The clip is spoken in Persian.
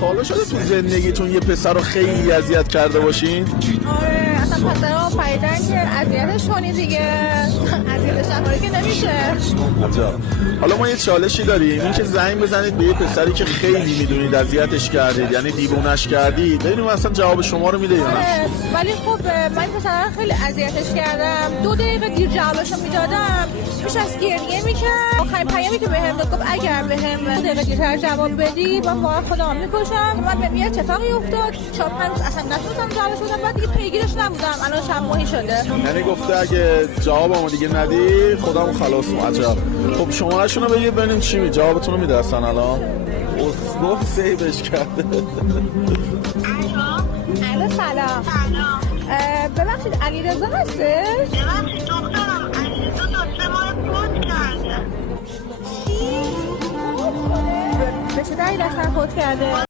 تا حالا شده تو زندگیتون یه پسر رو خیلی اذیت کرده باشین؟ آره اصلا پسرها پریدن که اذیتش کنی دیگه. اذیتش نکنی که نمیشه. عجب. حالا ما یه چالشی داریم، این که زنگ بزنید به یه پسری که خیلی میدونید اذیتش کردید، یعنی دیوونش کردید، ببینیم اصلا جواب شما رو میده یا نه. ولی خب من پسرها خیلی اذیتش کردم. 2 دقیقه دیر جوابشو میدادم پیش از گریه میکرد. آخرین پیامی که بهم داد گفت اگر بهم 2 دقیقه دیرتر جواب بدی من واقعا خودم میکشم. من به یه اتفاقی افتاد 4-5 روز اصلا نتونستم جوابش بدم. بعد دیگه پیگیرش نبودم. الان چند ماهی شده. یعنی گفته اگه جوابمو دیگه ندی خودمو خلاص کنم. عجب. خب شماره‌شون رو بگید ببینیم چی می جوابتون رو میده اصلا الان. اسقف سیوش کرده. الو سلام. ببخشید علیرضا هستش؟ ببخشید دخترم علیرضا 2-3 ماه فوت کرده. به چه دلیل اصلا فوت کرده؟